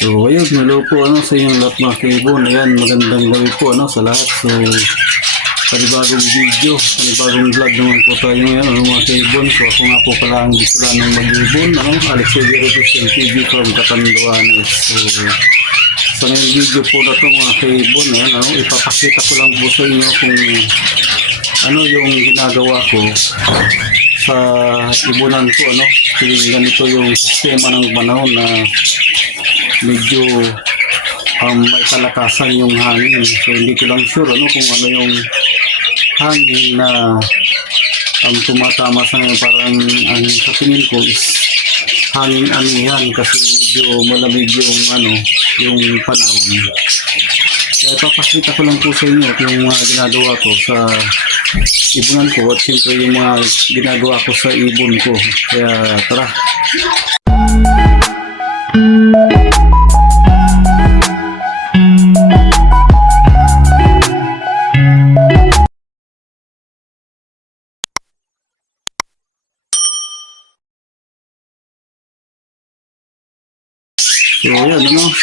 So, ayun, hello po ano, sa inyong lahat mga kaibon. Ayan, magandang gabi po ano, sa lahat. So, panibagong video, panibagong vlog naman po tayo ngayon, ano, mga kaibon. So, ako nga po pala ang bisura ng mag-ibon, ano, Alex Severo Christian TV from Catanduanes. So, sa ngayong video po na ito mga kaibon, ayan, ano, ipapakita ko lang po sa inyo kung ano yung ginagawa ko sa ibunan ko, ano, ganito yung sistema ng panahon na medyo um, may kalakasan yung hangin. So hindi ko lang sure ano kung ano yung hangin na um, tumatama sa ngayon. Parang ang sa tingin ko is hangin anihan kasi medyo malamig yung ano yung panahon. Kaya papakita ko lang po sa inyo yung mga ginagawa ko sa ibunan ko at siyempre yung mga ginagawa ko sa ibon ko. Kaya tara, So,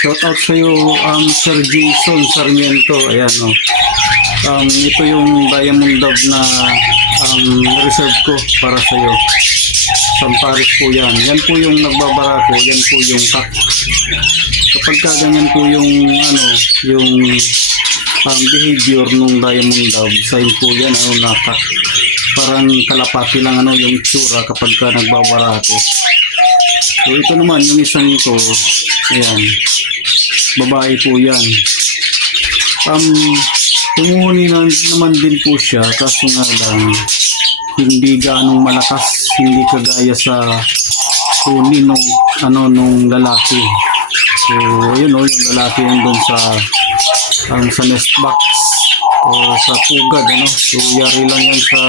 shout out sa iyo, um, Sir Jason Sarmiento. Ayan, no. Um, ito yung diamond dove na um, reserve ko para sa iyo. Samparis po yan. Yan po yung nagbabara ko. Yan po yung kak. Kapag ka ganyan po yung, ano, yung um, behavior nung diamond dove, sign po yan, ano, nakak. Parang kalapati lang, ano, yung tsura kapag ka nagbabara ko. So ito naman yung isang ito, ayan, babae po yan. Um, tumuhuni na, naman din po siya, kaso nga lang, hindi ganong malakas, hindi kagaya sa huni nung, ano, nung lalaki. So, yun o, yung lalaki yun doon sa, um, sa nest box o sa pugad, ano. So, yari lang yan sa,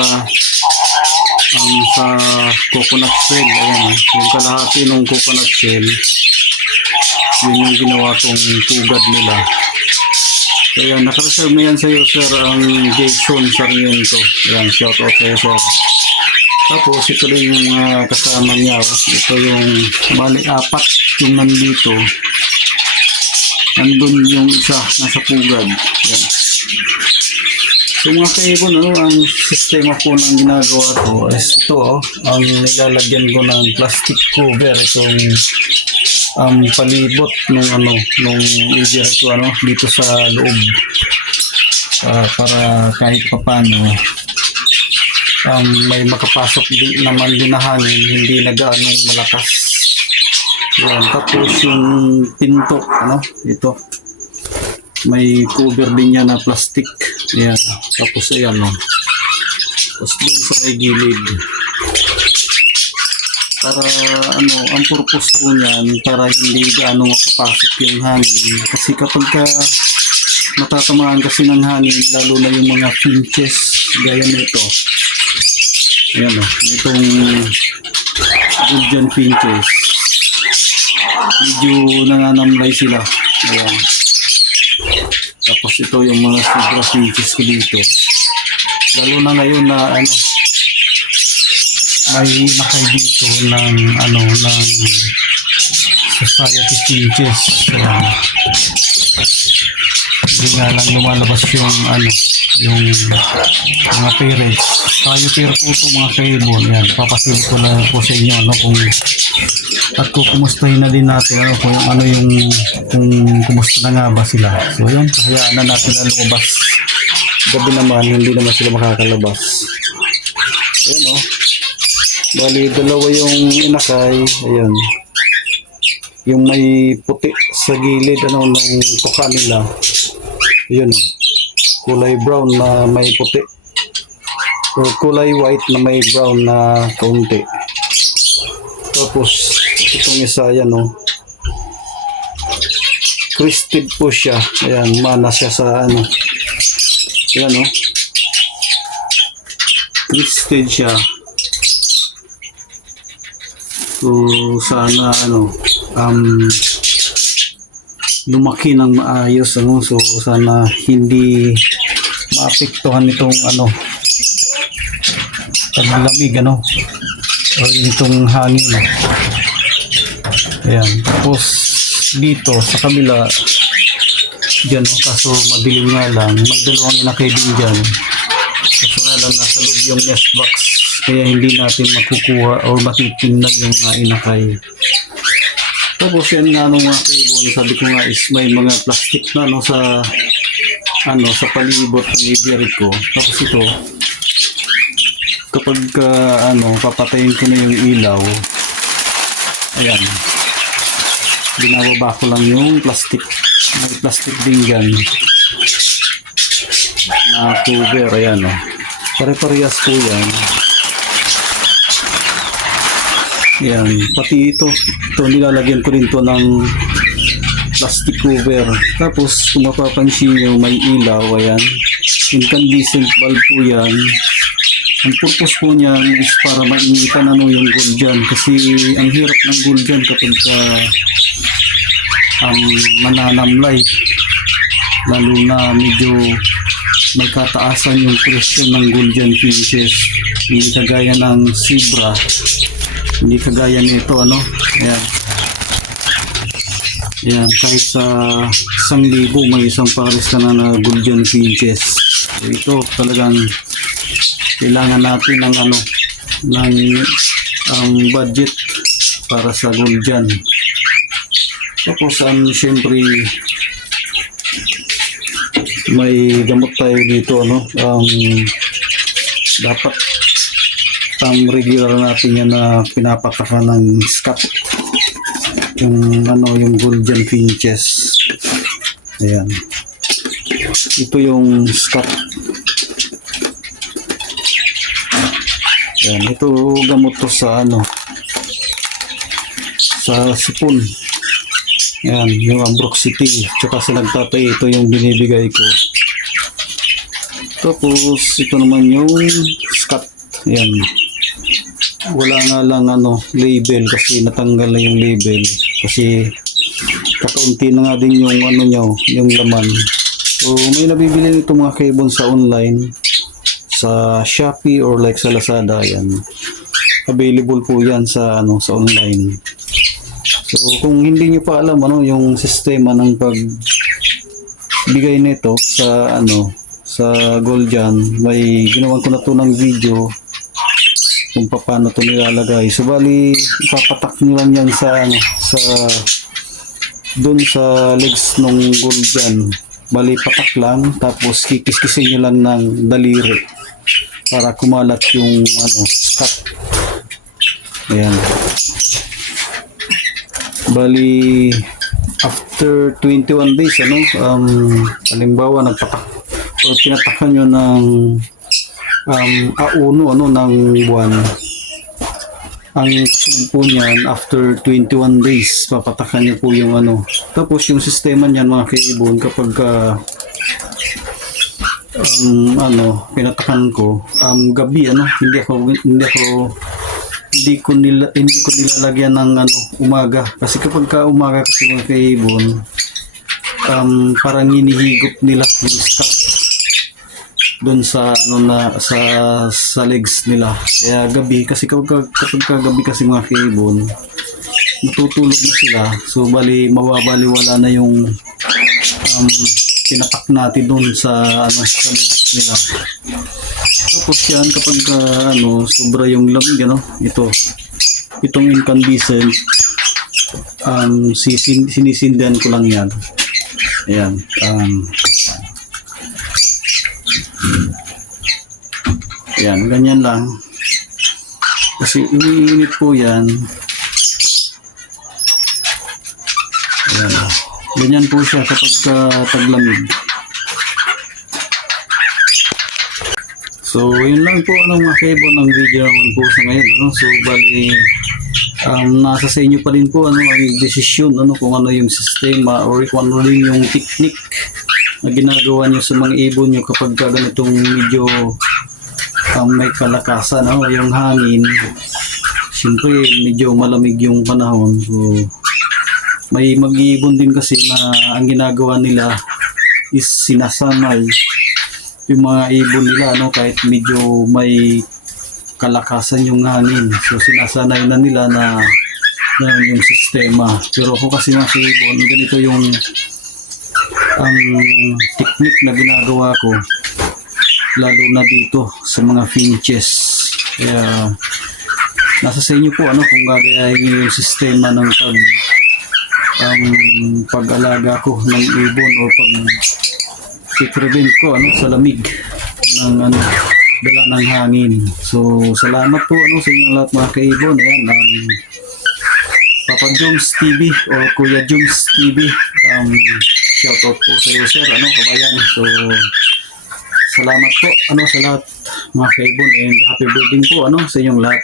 um, sa coconut shell. Ayan, yung kalahati ng coconut shell, yun yung ginawa kong pugad nila. Kaya nakareserve na yan sa iyo, sir, ang Jason Sarmiento. Ayan, shout out sa iyo, sir. Tapos, ito din yung mga kasama niya. oh. Ito yung mali apat yung nandito. Nandun yung isa, nasa pugad. Ayan. So mga kaibon, ano, ang sistema po ng ginagawa ko is ito, oh, ang nilalagyan ko ng plastic cover, itong um, palibot nung ano, nung ko, ano, dito sa loob. Ah, para kahit papano, um, may makapasok din naman din na hangin, hindi na gaanong malakas. Yan, tapos yung pinto, ano, ito, may cover din yan na plastic. Ayan. Tapos ayan no. Tapos dun sa may gilid. Para ano, ang purpose po niyan, para hindi gaano makapasok yung hangin. Kasi kapag ka matatamaan kasi ng hangin, lalo na yung mga finches, gaya nito. Ayan o, itong Bulgarian finches. Medyo nanganamlay sila. Ayan. Tapos ito yung mga sobra finches ko dito. Lalo na ngayon na ano, may nakay dito ng ano, ng society finches. Ayan. Hindi nga lang lumalabas yung ano, yung mga parents. Tayo pero po ito mga kaibon. Yan, papasil ko na po sa inyo no, kung at kukumustahin na din natin ano, kung ano yung kung kumusta na nga ba sila. So yun, hayaan na natin na lumabas. Gabi naman, hindi naman sila makakalabas. Ayan o. Oh. Bali, dalawa yung inakay. Ayan. Yung may puti sa gilid ano, ng tuka nila. Ayan. Oh. Kulay brown na may puti. Or kulay white na may brown na kaunti. Tapos, itong isa, ayan o. Crested po siya. Ayan, mana siya sa ano. Ayan o. Crested siya. So, sana ano, um, lumaki ng maayos ano. So, sana hindi maapektuhan itong ano, paglamig ano or itong hangin. Ayan. Tapos dito sa kabila dyan oh, kaso madilim nga lang may dalawang inakay din dyan kaso nga lang nasa loob yung nest box kaya hindi natin makukuha o matitingnan yung mga inakay. Tapos yan nga nung mga kaibon sabi ko nga is may mga plastic na no sa ano sa palibot ng aviary ko. Tapos ito kapag ah, ano papatayin ko na yung ilaw ayan binababa ko lang yung plastic may plastic din dyan na cover ayan o pare-parehas po yan yan pati ito. Ito nilalagyan ko rin to ng plastic cover. Tapos kung mapapansin nyo may ilaw ayan. Incandescent bulb po yan. Ang purpose po niyan is para mainitan ano yung gold dyan. Kasi ang hirap ng gold dyan kapag ka ang mananamlay. Lalo na medyo may kataasan yung presyo ng golden fishes hindi kagaya ng zebra hindi kagaya nito ano? Ayan. Ayan kahit sa isang libo may isang pares ka na na golden fishes ito talagang kailangan natin ng ano ng ang budget para sa golden tapos ang syempre may gamot tayo dito ano? Um, dapat ang regular natin yan na pinapataka ng scat yung ano yung golden finches ayan ito yung scat ayan ito gamot to sa ano sa sipon Yan, yung Ambroxity. Tsaka sa nagtatay, ito yung binibigay ko. Tapos, ito naman yung Scott. Yan. Wala nga lang ano, label kasi natanggal na yung label. Kasi kakaunti na nga din yung ano nyo, yung laman. So, may nabibili nito mga kaibon sa online sa Shopee or like sa Lazada yan. Available po yan sa ano sa online. So kung hindi niyo pa alam ano yung sistema ng pag bigay nito sa ano sa Goljan, may ginawan ko na to ng video kung paano to nilalagay. So bali ipapatak niyo lang yan sa ano sa doon sa legs ng Goljan. Bali patak lang tapos kikis-kisin niyo lang ng daliri para kumalat yung ano scat. Ayan. Bali, after 21 days, ano, um, halimbawa, nagpatak, o tinatakan nyo ng um, auno, ano, ng buwan. Ang kasunod po niyan, after 21 days, papatakan niyo po yung ano. Tapos yung sistema niyan, mga kaibon, kapag ka, um, ano, pinatakan ko, um, gabi, ano, hindi ako, hindi ako, hindi ko nila hindi ko nilalagyan ng ano umaga kasi kapag ka umaga kasi mga kaibon um, parang hinihigop nila yung stock doon sa ano na sa sa legs nila. Kaya gabi kasi kapag kapag ka gabi kasi mga kaibon matutulog na sila. So bali mawabaliwala na yung um, pinatak natin doon sa ano sa legs nila. Tapos yan kapag ah, ano sobra yung lamig ano ito itong incandescent um sisin, sinisindihan ko lang yan. Ayan um ayan ganyan lang kasi iniinit po yan ayan ganyan po siya kapag uh, taglamig So, yun lang po ano mga kaibo ng video naman po sa ngayon. Ano? So, bali, um, nasa sa inyo pa rin po ano, ang desisyon ano, kung ano yung sistema or kung ano rin yung technique na ginagawa nyo sa mga ibon nyo kapag ka ganitong medyo um, may kalakasan, ano, yung hangin. Siyempre, medyo malamig yung panahon. So, may mag-iibon din kasi na ang ginagawa nila is sinasanay yung mga ibon nila no kahit medyo may kalakasan yung hangin so sinasanay na nila na, na yung sistema. Pero ako kasi mga kaibon, ganito yung ang technique na ginagawa ko lalo na dito sa mga finches. Kaya nasa sa inyo po ano kung niyo yung sistema ng pag ang pag-alaga ko ng ibon o pag i-prevent ko ano sa lamig ng ano dala ng hangin. So salamat po ano sa inyong lahat mga kaibon. Ayan, um, Papa Jones TV o Kuya Jones TV. Um, shoutout po sa iyo sir, ano kabayan. So salamat po ano sa lahat mga kaibon and happy birthday po ano sa inyong lahat.